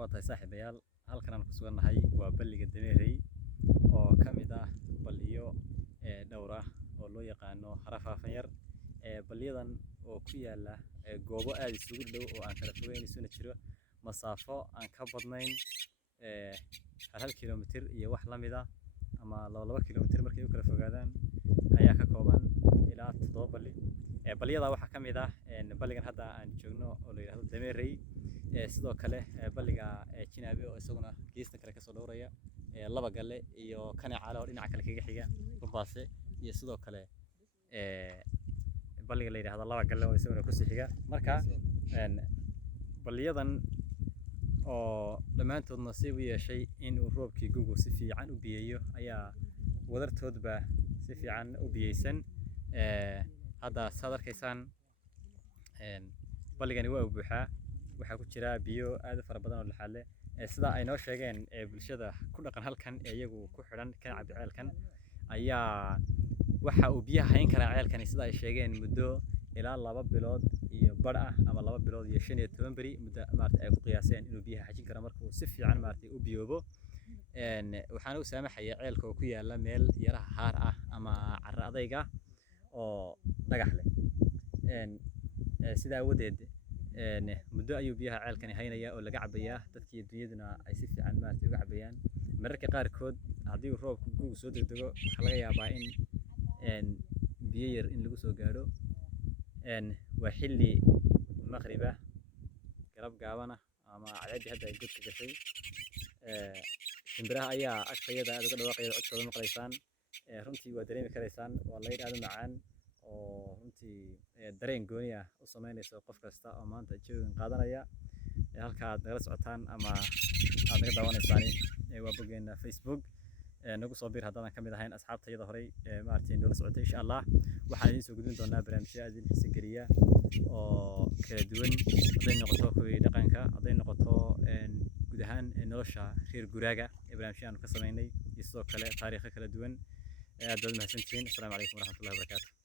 waatahay saaxiibayaal halkan aan ku sugannahay waa balliga Dameerey oo ka mid ah balliyo dhowr ah oo loo yaqaano Harafaafan yar balliyadan oo ku yaala goobo aad isugu dhow oo aan kala fogeyn isuna jiro masaafo aan ka badnayn hal kiiloomitir iyo wax la mid ah ama 2 kiiloomitir markay u kala fogaadaan ayaa ka kooban ilaa 7 balli balliyada waxaa ka mid ah balligan hadda aan joogno oo la yiraahdo Dameerey sidoo kale balliga Jinaabe oo isaguna geesta kale ka soo dhowraya laba galle iyo Kaneecale oo dhinaca kale kaga xiga Babaase iyo sidoo kale balliga la yiraahdo laba galle oo isaguna ku sii xiga marka balliyadan oo dhamaantood nasiib u yeeshay in uu roobkii gugu si fiican u biyeeyo ayaa wadartoodba si fiican u biyeysan hadda saad arkaysaan balligani waa buuxaa waxaa ku jira biyo aad u fara badan oo laxaad leh sida ay noo sheegeen bulshada ku dhaqan halkan iyagu ku xidhan kana cabbi ceelkan ayaa waxa uu biyaha hayn karaa ceelkan sida ay sheegeen muddo ilaa 2 bilood iyo bar ah ama 2 bilood iyo 15 bari muddo maartay ay ku qiyaaseen inuu biyaha xajin karo marka uu si fiican maartay u biyoobo waxaana uu saamaxaya ceelka oo ku yaala meel yaraha haar ah ama carra adayga oo dhagax leh sida wadeed muddo ayuu biyaha ceelkani haynaya oo laga cabayaa dadkii dunyaduna ay si fiican maartay uga cabayaan mararka qaarkood haddii uu roobku gugu soo degdego waxa laga yaabaa in biyo yar in lagu soo gaaro waa xilli maqrib ah galab gaaban ah ama cadceeddii hadda ay godka gashay shimbiraha ayaa agtayada aad uga dhawaaqaya codkooda maqlaysaan runtii waa dareemi karaysaan waa laydh aad u macaan oo runtii dareen gooni ah u sameynayso qof kasta oo maanta joogan qaadanaya halka aad nagala socotaan ama aad naga daawanaysaan waa boggeena Facebook nagu soo biir haddaan ka mid ahayn asxaabtayada horey maartay noola socotay insha Allah waxaan idin soo gudbin doonaa barnaamijyo aad idin xiiso geliya oo kala duwan haday noqoto kuwii dhaqanka haday noqoto guud ahaan nolosha reer guraaga barnaamijyo aan ka sameynay iyo sidoo kale taariikho kala duwan aad baad mahadsantihiin assalaamu calaykum waraxmatullaahi wabarakaatuh